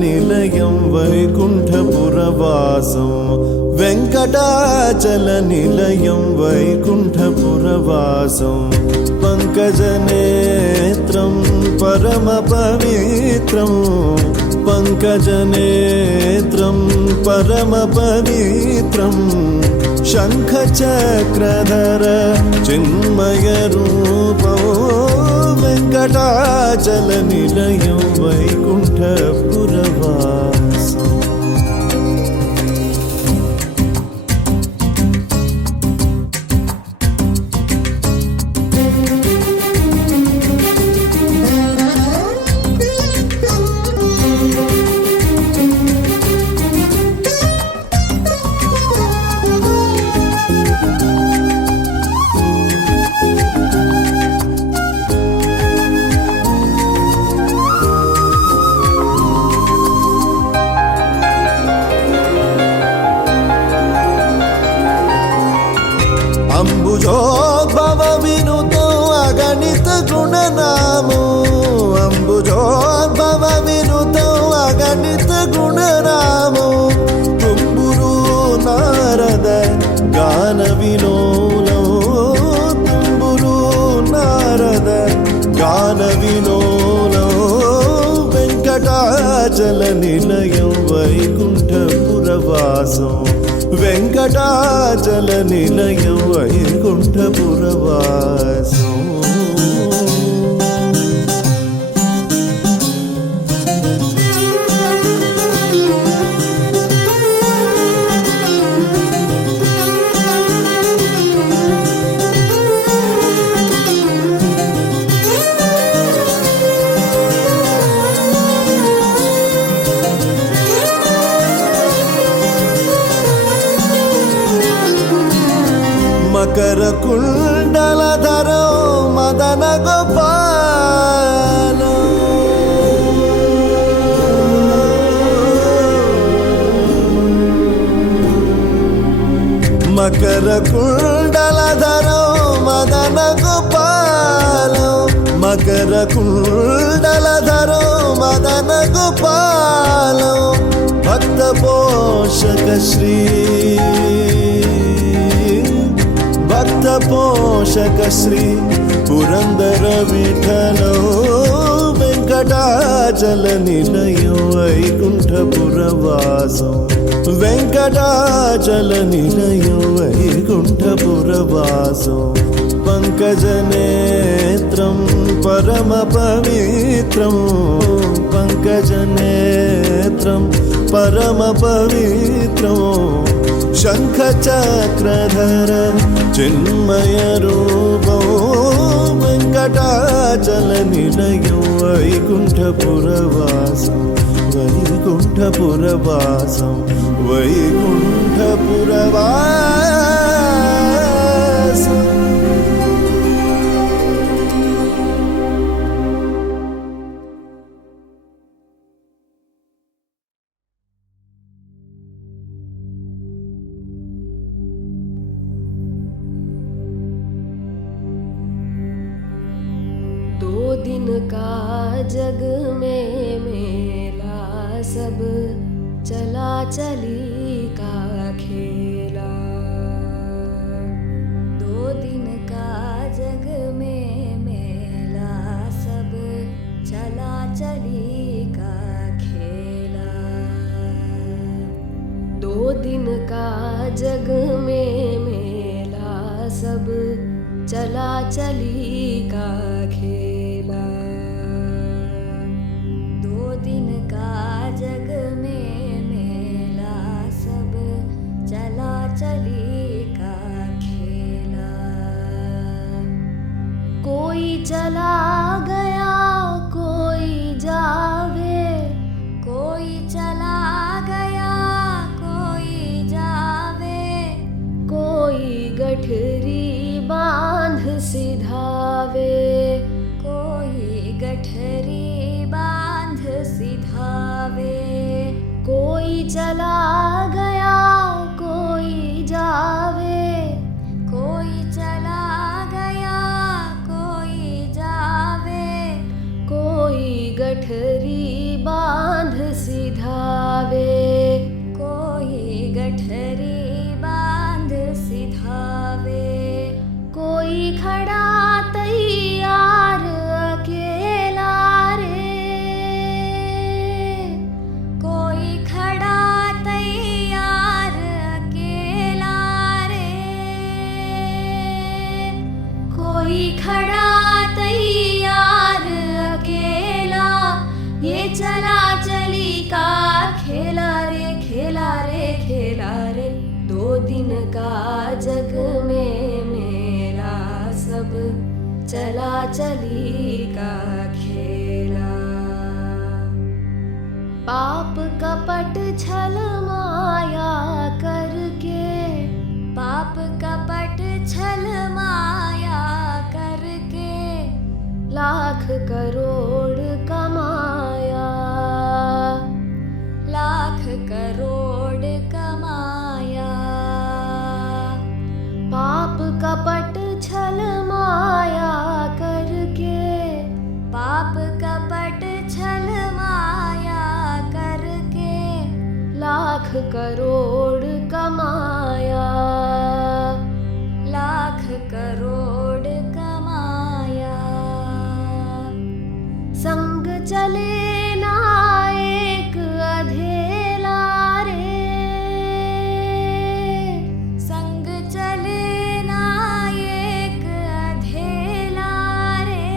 निलयं वैकुण्ठपुरवासं वेङ्कटाचलनिलयं वैकुण्ठपुरवासं पङ्कजनेत्रं परमपवित्रं पङ्कजनेत्रं परमपवित्रं शङ्खचक्रधर चिन्मयरूपो वेङ्कटाचलनिलयं वैकुण्ठपुरवासम् अम्बुजोद्भव विनुतो अगणित गुणनामो अम्बुजोद्भव विनुतो अगणित गुणनामो तुम्बुरु नारद गान विलोलो तुम्बुरु नारद गान विलोलो वेङ्कटाचलनिलयं वैकुण्ठपुरवासं वेङ्कटाचलनिलयं वैकुण्ठपुरवासम् मकरकुण्डलधरो मदन गोपालो मकरकुण्डलधरो मदन गोपालो मकरकुण्डलधरो मदन गोपालो भक्तपोषक श्री भक्तपोषक श्री पुरंदर विठलो वेङ्कटाचलनिलयं वैकुण्ठपुरवासं वेङ्कटाचलनिलयं वैकुण्ठपुरवासं पङ्कजनेत्रं परमपवित्रं पङ्कजनेत्रं परमपवित्रं शङ्खचक्रधर चिन्मयरूपो वेङ्कटाचलनिलयं वैकुण्ठपुरवासं वैकुण्ठपुरवासं वैकुण्ठपुरवासम् दिन का जग में मेला सब चला चली का खेला 2 दिन का जग में मेला सब चला चली का खेला 2 दिन का जग में मेला सब चला चली का खेला 2 दिन का जग में मेला सब चला चली का खेला कोई चला गया कोई जावे कोई चला गया कोई जावे कोई गठरी बांध सिधावे कोई गठरी बांध सिधावे कोई चला गया कोई जावे कोई चला गया कोई जावे कोई गठरी बांध सिधावे खड़ा तैयार अकेला, ये चला चली का खेला रे खेला रे खेला रे। 2 दिन का जग में मेला, सब चला चली का खेला। पाप कपट छल माया करके, पाप कपट छल माया करके, लाख करोड़ कमाया, लाख करोड़ कमाया। पाप कपट छल माया करके, पाप कपट छल माया करके, लाख करोड़ कमाया, लाख करोड़ कमाया। संग चले ना एक अधेला रे, संग चले ना एक अधेला रे,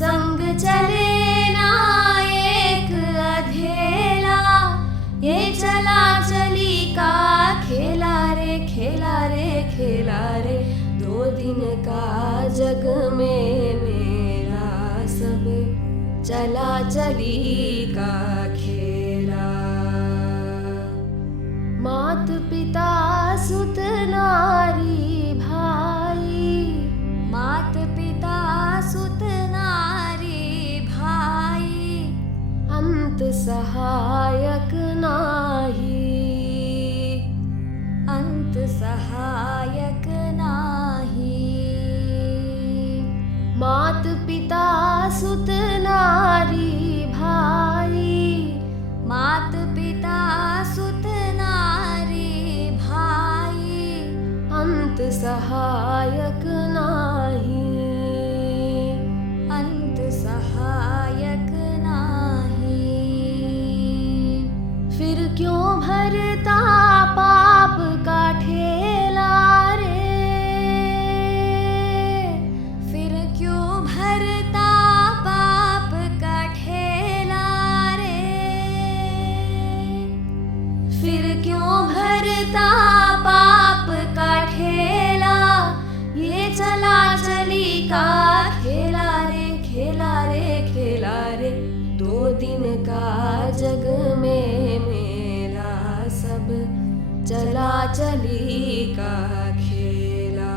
संग चले ना एक अधेला, ये चला चली का खेला रे खेला रे खेला रे। 2 दिन का जग में मेला, सब चला चली का खेला। मात पिता सुत नारी भाई, मात पिता सुत नारी भाई, अंत सहायक नाही, अंत सहायक नाही। मात पिता सुत नारी भाई, मात पिता सुत नारी भाई, अंत सहायक नाही, अंत सहायक नाही। फिर क्यों भरता पाप का ठेला रे, फिर क्यों भरता पाप का ठेला रे, फिर क्यों भरता पाप का ठेला, ये चला चली का खेला रे खेला रे खेला रे। 2 दिन का जग में मेला, सब चला चली का खेला।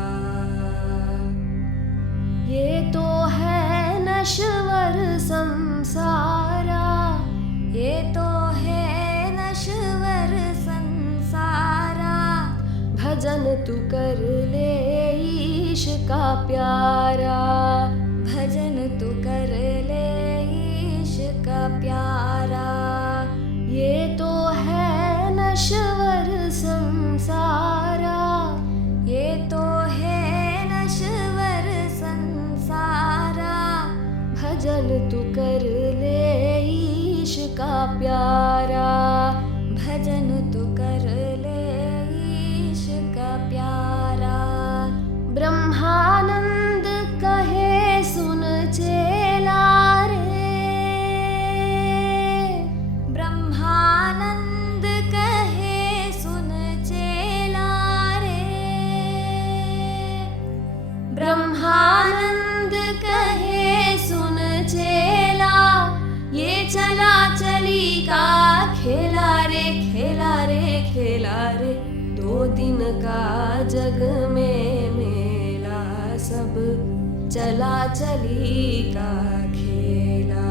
ये तो है नश्वर संसारा, ये तो है नश्वर संसारा, भजन तू कर ले ईश का प्यारा, भजन तू कर ले ईश का प्यारा। ये तो है नश्वर संसारा, ये तो है नश्वर संसारा, भजन तू कर ले ईश का प्यारा, भजन तू कर ले ईश का प्यारा। ब्रह्मानंद कहे सुन चेला रे, ब्रह्मानंद कहे सुन चेला रे, ब्रह्मानंद कहे सुन चेला, ये चला चली का खेला रे खेला रे खेला रे। 2 दिन का जग में मेला, सब चला चली का खेला।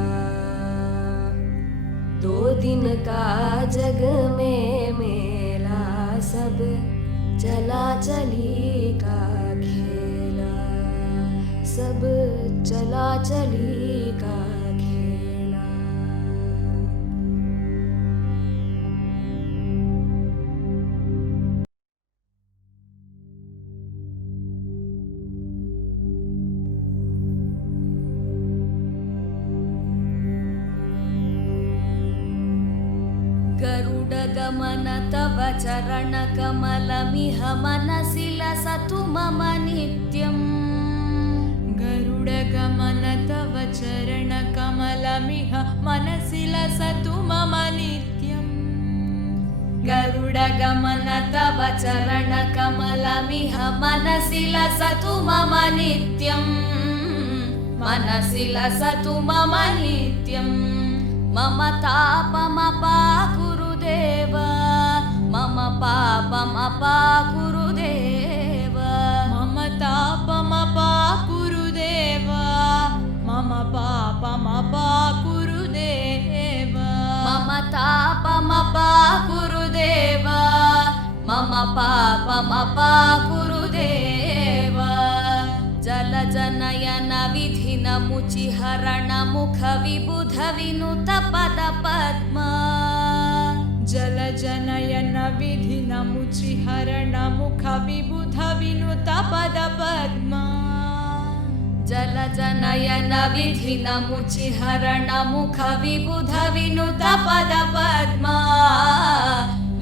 2 दिन का जग में मेला, सब चला चली का खेला, सब चला चली का खेला। गरुडगमन तव चरणकमलमिह मनसि लसतु मम नित्यम् गरुडगमन तव चरणकमलमिह मनसि लसतु मम नित्यम् गरुडगमन तव चरणकमलमिह मनसि लसतु मम नित्यम् मनसि लसतु मम नित्यम् मम तापमपाकुरु देव मम पापमपाकुरु देव मम तापमपाकुरु देव मम पापमपाकुरु देव मम तापमपाकुरु देव मम पापमपाकुरु देव जलजनयन विधिनमुचिहरण मुख विबुध विनुत पद पद्मा जलजनयन विधिनमुचिहरण मुख विबुध विनुत पद पद्मा जलजनयन विधिनमुचिहरण मुख विबुध विनुत पद पद्मा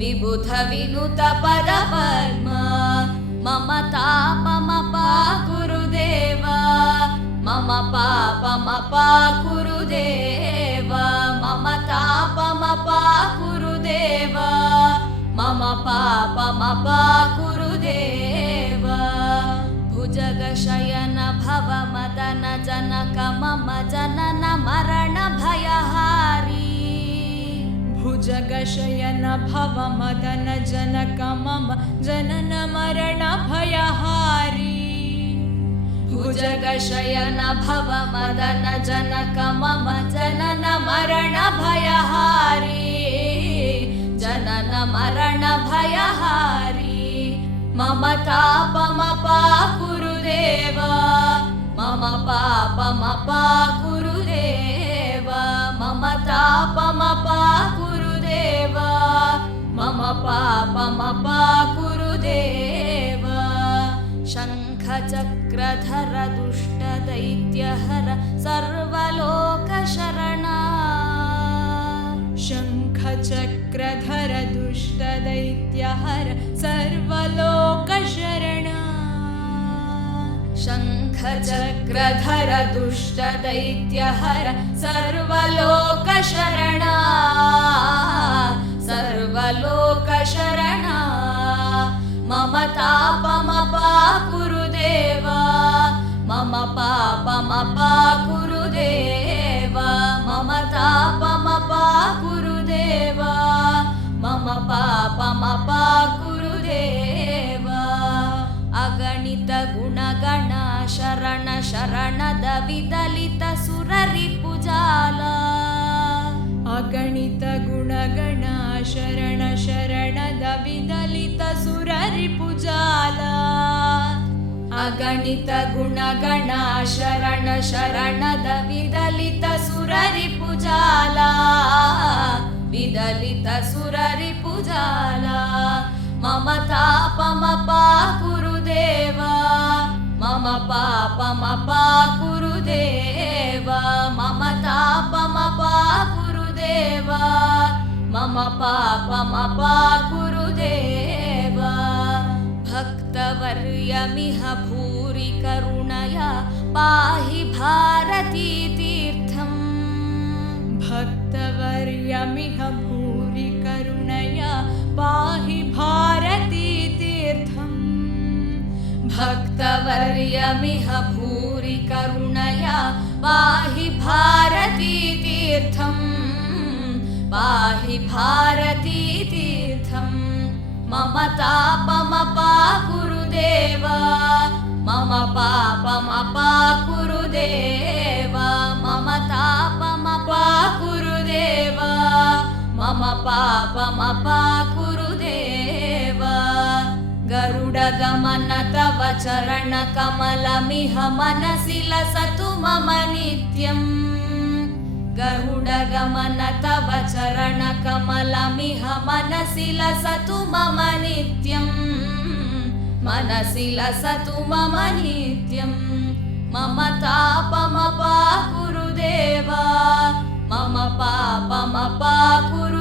विबुध विनुत पद पद्मा मम तापमपाकुरु देव मम पापमपाकुरु देव मम तापमपाकुरु देव मम पापमपाकुरु देव भुजगशयन भव मदन जनक मम जनन मरण भयहारी भुजगशयन भव मदन जनक मम जनन मरण भयहारी भुजगशयन भव मदन जनक मम जनन मरण भयहारी जनन मरण भयहारी मम तापमपाकुरु देव मम पापमपाकुरु देव मम तापमपाकुरु देव मम पापमपाकुरु देव शङ्खचक्रधर दुष्टदैत्यहर सर्वलोकशरणा शङ्खचक्रधर दुष्टदैत्यहर सर्वलोकशरणा शङ्खचक्रधर दुष्टदैत्यहर सर्वलोकशरणा सर्वलोकशरणा मम तापमपाकुरु देव मम पापमपाकुरु देव मम तापमपाकुरु देव मम पापमपाकुरु देव अगणित गुणगण शरण शरणद विदलित सुररिपुजाला अगणित गुणगण शरण शरणद विदलित सुररिपुजाला अगणित गुणगण शरण शरणद विदलित सुररिपुजाला विदलित सुररिपुजाला मम तापमपाकुरु देव मम पापमपाकुरु देव मम तापमपाकुरु देव मम पापमपाकुरु देव भक्तवर्यमिह भूरि करुणया पाहि भारती तीर्थम् भक्तवर्यमिह भूरि करुणया पाहि भारती तीर्थम् भक्तवर्यमिह भूरि करुणया पाहि भारती तीर्थम् पाहि भारती तीर्थम् मम तापमपाकुरु देव मम पापमपाकुरु देव मम तापमपाकुरु देव मम पापमपाकुरु देव गरुडगमन तव चरणकमलमिह मनसि लसतु मम नित्यम् गरुडगमन तव चरणकमलमिह मनसि लसतु मम नित्यम् मनसि लसतु मम नित्यम् मम तापमपाकुरु देव मम पापमपाकुरु